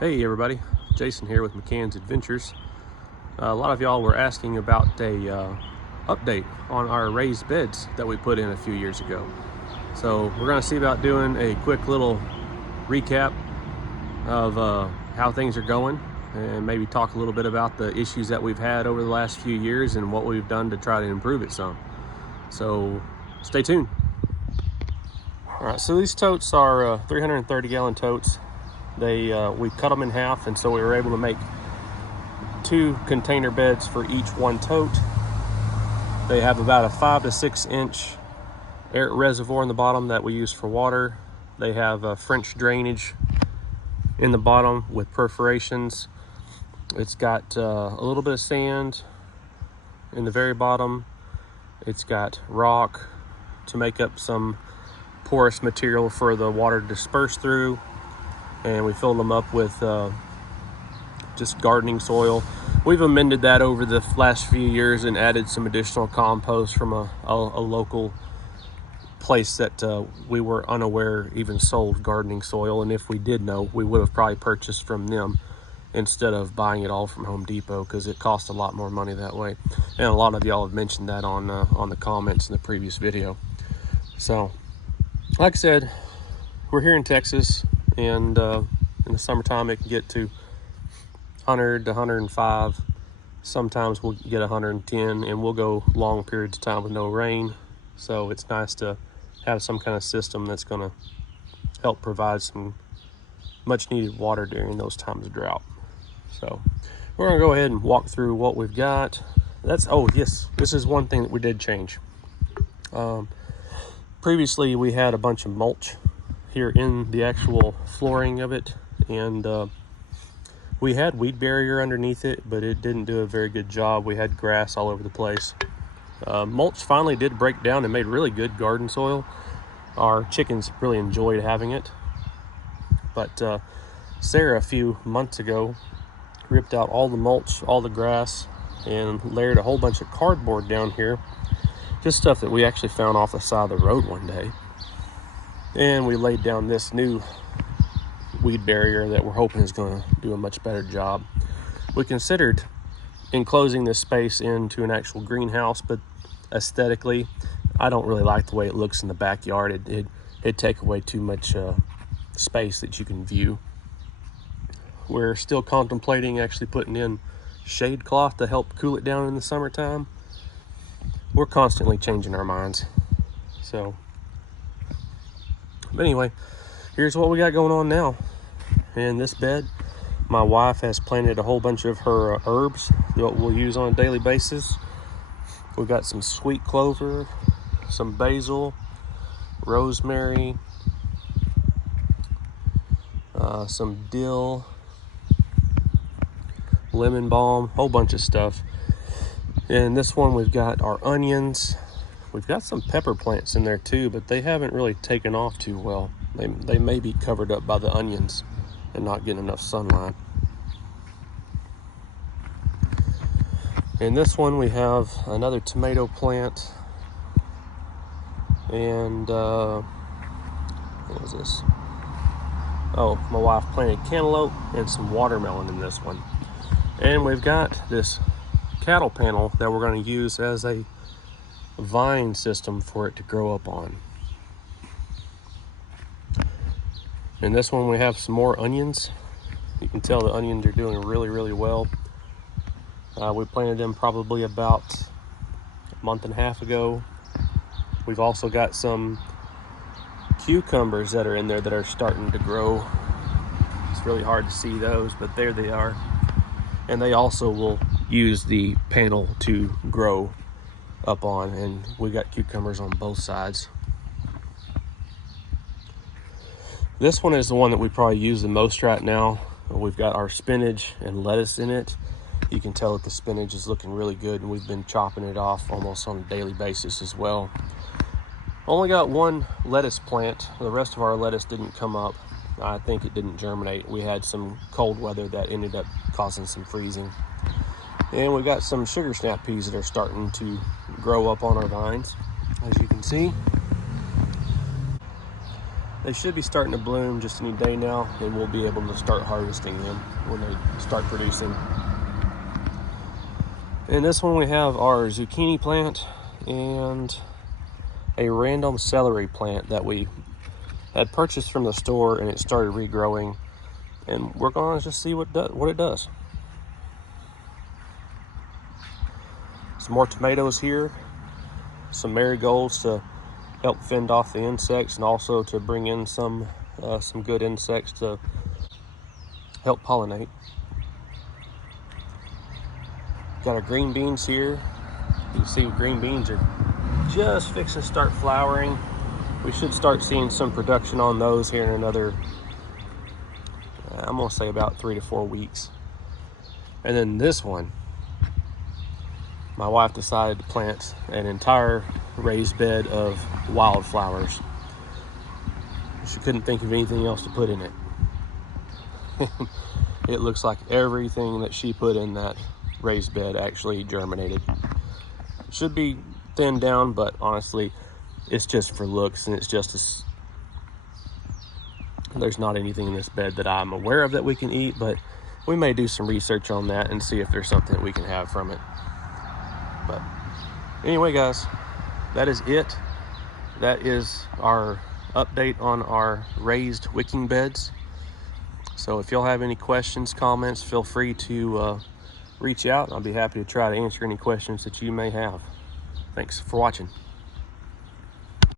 Hey everybody, Jason here with McCann's Adventures. A lot of y'all were asking about a update on our raised beds that we put in a few years ago. So we're going to see about doing a quick little recap of how things are going and maybe talk a little bit about the issues that we've had over the last few years and what we've done to try to improve it some. So stay tuned. All right, so these totes are 330 gallon totes. We cut them in half, and so we were able to make 2 container beds for each one tote. They have about a 5 to 6 inch air reservoir in the bottom that we use for water. They have a French drainage in the bottom with perforations. It's got a little bit of sand in the very bottom. It's got rock to make up some porous material for the water to disperse through. And we filled them up with just gardening soil. We've amended that over the last few years and added some additional compost from a local place that we were unaware even sold gardening soil, and if we did know, we would have probably purchased from them instead of buying it all from Home Depot, because it costs a lot more money that way. And a lot of y'all have mentioned that on the comments in the previous video. So like I said, we're here in Texas, and in the summertime it can get to 100 to 105. Sometimes we'll get 110, and we'll go long periods of time with no rain. So it's nice to have some kind of system that's going to help provide some much needed water during those times of drought. So we're going to go ahead and walk through what we've got. Oh yes, this is one thing that we did change. Previously we had a bunch of mulch here in the actual flooring of it, and we had weed barrier underneath it, but it didn't do a very good job. We had grass all over the place. Mulch finally did break down and made really good garden soil. Our chickens really enjoyed having it, but Sarah a few months ago ripped out all the mulch, all the grass, and layered a whole bunch of cardboard down here, just stuff that we actually found off the side of the road one day. And we laid down this new weed barrier that we're hoping is going to do a much better job. We considered enclosing this space into an actual greenhouse, but aesthetically, I don't really like the way it looks in the backyard. It'd take away too much space that you can view. We're still contemplating actually putting in shade cloth to help cool it down in the summertime. We're constantly changing our minds. But anyway, here's what we got going on now. In this bed, my wife has planted a whole bunch of her herbs that we'll use on a daily basis. We've got some sweet clover, some basil, rosemary, some dill, lemon balm, whole bunch of stuff. In this one, we've got our onions. We've got some pepper plants in there too, but they haven't really taken off too well. They may be covered up by the onions and not getting enough sunlight. In this one, we have another tomato plant, and what was this? Oh, my wife planted cantaloupe and some watermelon in this one. And we've got this cattle panel that we're going to use as a vine system for it to grow up on. In this one, we have some more onions. You can tell the onions are doing really well. We planted them probably about a month and a half ago. We've also got some cucumbers that are in there that are starting to grow. It's really hard to see those, but there they are. And they also will use the panel to grow up on, and we got cucumbers on both sides. This one is the one that we probably use the most right now. We've got our spinach and lettuce in it. You can tell that the spinach is looking really good, and we've been chopping it off almost on a daily basis as well. Only got one lettuce plant. The rest of our lettuce didn't come up. I think it didn't germinate. We had some cold weather that ended up causing some freezing. And we've got some sugar snap peas that are starting to grow up on our vines, as you can see. They should be starting to bloom just any day now, and we'll be able to start harvesting them when they start producing. In this one we have our zucchini plant and a random celery plant that we had purchased from the store, and it started regrowing, and we're going to just see what it does. Some more tomatoes here, some marigolds to help fend off the insects, and also to bring in some good insects to help pollinate. Got our green beans here. You can see green beans are just fixing to start flowering. We should start seeing some production on those here in another, I'm gonna say about 3 to 4 weeks. And then this one, my wife decided to plant an entire raised bed of wildflowers. She couldn't think of anything else to put in it. It looks like everything that she put in that raised bed actually germinated. It should be thinned down, but honestly, it's just for looks, and it's just there's not anything in this bed that I'm aware of that we can eat, but we may do some research on that and see if there's something that we can have from it. But anyway, guys, that is it. That is our update on our raised wicking beds. So if y'all have any questions, comments, feel free to reach out. I'll be happy to try to answer any questions that you may have. Thanks for watching.